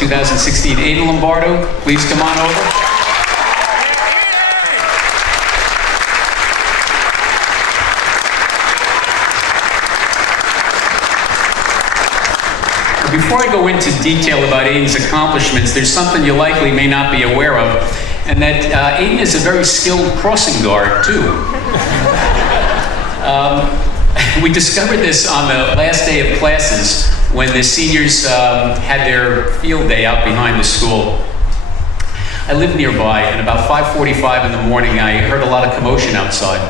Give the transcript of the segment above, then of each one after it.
2016, Aedan Lombardo. Please come on over. Before I go into detail about Aedan's accomplishments, there's something you likely may not be aware of, and that Aedan is a very skilled crossing guard, too. We discovered this on the last day of classes when the seniors had their field day out behind the school. I live nearby, and about 5:45 in the morning, I heard a lot of commotion outside.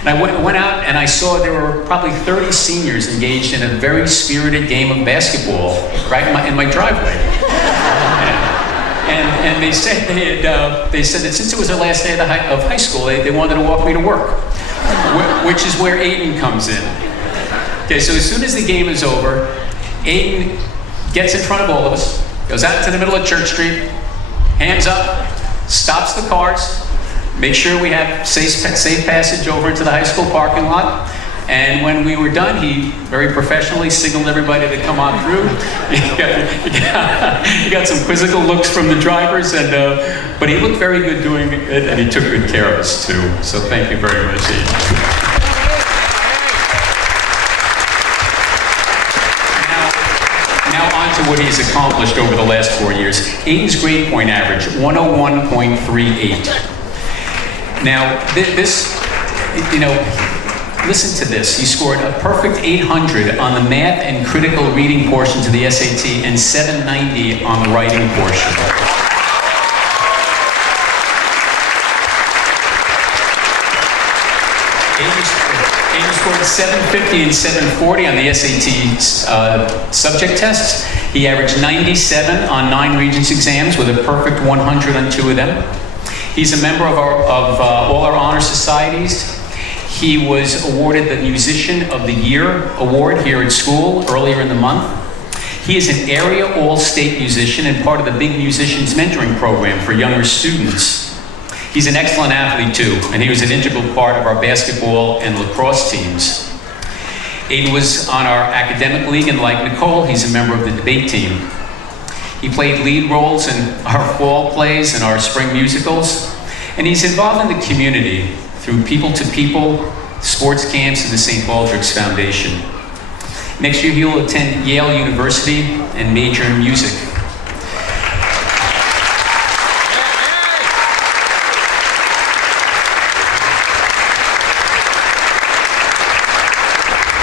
And I went out and I saw there were probably 30 seniors engaged in a very spirited game of basketball right in my driveway. And they said that since it was their last day of high school, they wanted to walk me to work, which is where Aedan comes in. Okay, so as soon as the game is over, Aedan gets in front of all of us, goes out into the middle of Church Street, hands up, stops the cars, make sure we have safe passage over into the high school parking lot. And when we were done, he very professionally signaled everybody to come on through. He got some quizzical looks from the drivers, but he looked very good doing it, and he took good care of us too. So thank you very much, Aedan. Now on to what he's accomplished over the last 4 years. Aedan's grade point average, 101.38. Now, listen to this. He scored a perfect 800 on the math and critical reading portions of the SAT and 790 on the writing portion. Aedan scored 750 and 740 on the SAT subject tests. He averaged 97 on 9 Regents exams with a perfect 100 on 2 of them. He's a member of all our honor societies. He was awarded the Musician of the Year award here at school earlier in the month. He is an area all-state musician and part of the Big Musicians Mentoring Program for younger students. He's an excellent athlete too, and he was an integral part of our basketball and lacrosse teams. Aedan was on our academic league, and like Nicole, he's a member of the debate team. He played lead roles in our fall plays and our spring musicals, and he's involved in the community through People to People, sports camps, and the St. Baldrick's Foundation. Next year, he'll attend Yale University and major in music.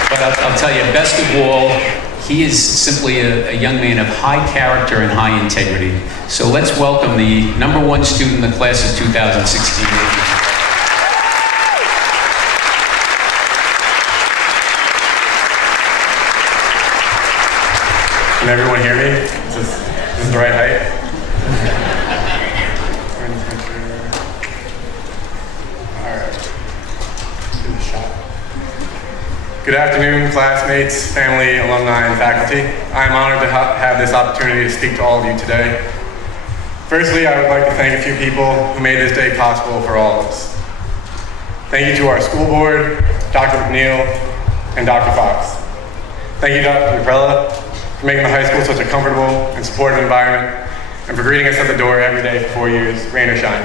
But I'll tell you, best of all, he is simply a young man of high character and high integrity. So let's welcome the #1 student in the class of 2016. Can everyone hear me? Is this the right height? All right. Do the shot. Good afternoon, classmates, family, alumni, and faculty. I am honored to have this opportunity to speak to all of you today. Firstly, I would like to thank a few people who made this day possible for all of us. Thank you to our school board, Dr. McNeil, and Dr. Fox. Thank you, Dr. Duprella, for making the high school such a comfortable and supportive environment, and for greeting us at the door every day for 4 years, rain or shine.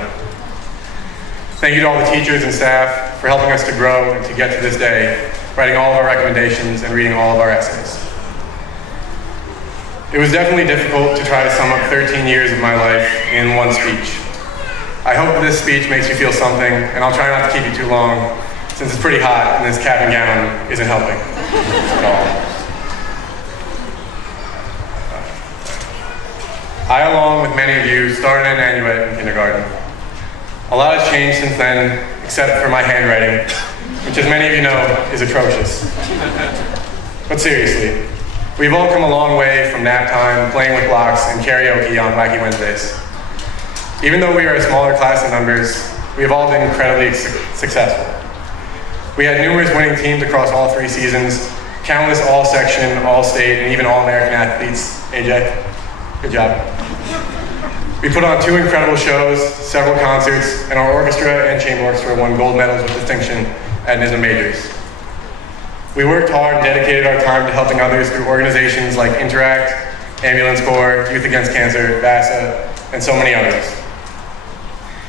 Thank you to all the teachers and staff for helping us to grow and to get to this day, writing all of our recommendations and reading all of our essays. It was definitely difficult to try to sum up 13 years of my life in one speech. I hope that this speech makes you feel something, and I'll try not to keep you too long, since it's pretty hot and this cap and gown isn't helping at all. I, along with many of you, started at Nanuet in kindergarten. A lot has changed since then, except for my handwriting, which, as many of you know, is atrocious. But seriously, we've all come a long way from nap time, playing with blocks, and karaoke on Wacky Wednesdays. Even though we are a smaller class in numbers, we have all been incredibly successful. We had numerous winning teams across all 3 seasons, countless all-section, all-state, and even all-American athletes. AJ, good job. We put on 2 incredible shows, several concerts, and our orchestra and chamber orchestra won gold medals with distinction at NISM majors. We worked hard and dedicated our time to helping others through organizations like Interact, Ambulance Corps, Youth Against Cancer, VASA, and so many others.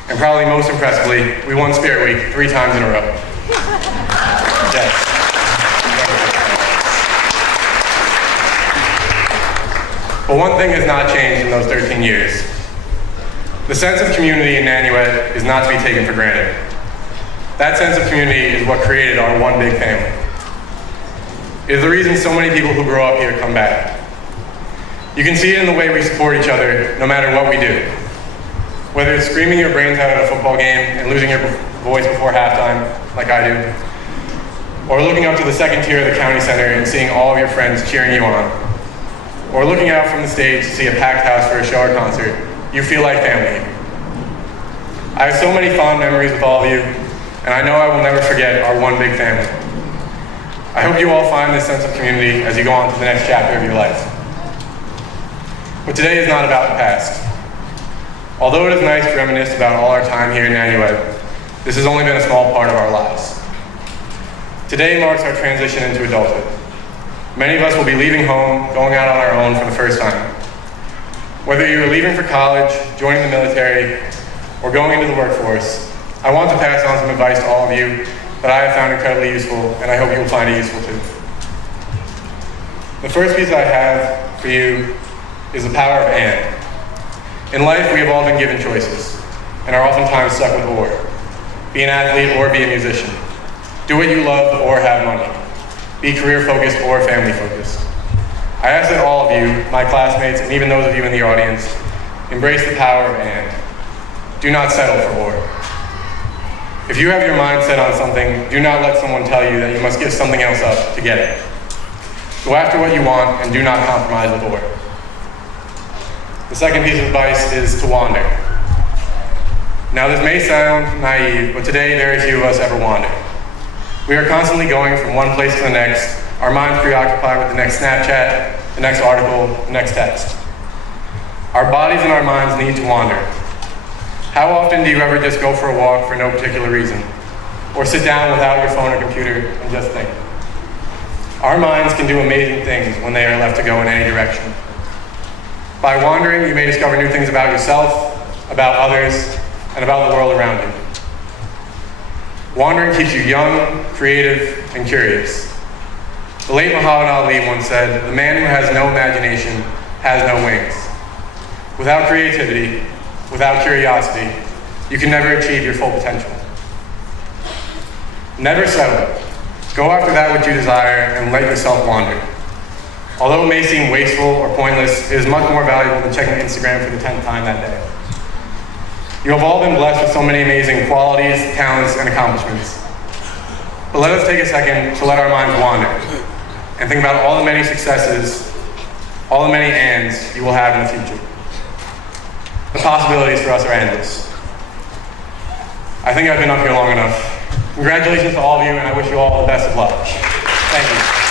And probably most impressively, we won Spirit Week 3 times in a row. Yes. But one thing has not changed in those 13 years. The sense of community in Nanuet is not to be taken for granted. That sense of community is what created our one big family. It is the reason so many people who grow up here come back. You can see it in the way we support each other, no matter what we do. Whether it's screaming your brains out at a football game and losing your voice before halftime, like I do, or looking up to the second tier of the county center and seeing all of your friends cheering you on, or looking out from the stage to see a packed house for a show or concert, you feel like family. I have so many fond memories with all of you, and I know I will never forget our one big family. I hope you all find this sense of community as you go on to the next chapter of your life. But today is not about the past. Although it is nice to reminisce about all our time here in Nanuet, this has only been a small part of our lives. Today marks our transition into adulthood. Many of us will be leaving home, going out on our own for the first time. Whether you are leaving for college, joining the military, or going into the workforce, I want to pass on some advice to all of you that I have found incredibly useful, and I hope you will find it useful too. The first piece I have for you is the power of and. In life, we have all been given choices, and are oftentimes stuck with or. Be an athlete or be a musician. Do what you love or have money. Be career-focused or family-focused. I ask that all of you, my classmates, and even those of you in the audience, embrace the power of and. Do not settle for or. If you have your mind set on something, do not let someone tell you that you must give something else up to get it. Go after what you want and do not compromise with or. The second piece of advice is to wander. Now this may sound naive, but today very few of us ever wander. We are constantly going from one place to the next, our minds preoccupied with the next Snapchat, the next article, the next text. Our bodies and our minds need to wander. How often do you ever just go for a walk for no particular reason? Or sit down without your phone or computer and just think? Our minds can do amazing things when they are left to go in any direction. By wandering, you may discover new things about yourself, about others, and about the world around you. Wandering keeps you young, creative, and curious. The late Muhammad Ali once said, "The man who has no imagination has no wings." Without creativity, without curiosity, you can never achieve your full potential. Never settle. Go after that which you desire and let yourself wander. Although it may seem wasteful or pointless, it is much more valuable than checking Instagram for the 10th time that day. You have all been blessed with so many amazing qualities, talents, and accomplishments. But let us take a second to let our minds wander and think about all the many successes, all the many ands you will have in the future. The possibilities for us are endless. I think I've been up here long enough. Congratulations to all of you, and I wish you all the best of luck. Thank you.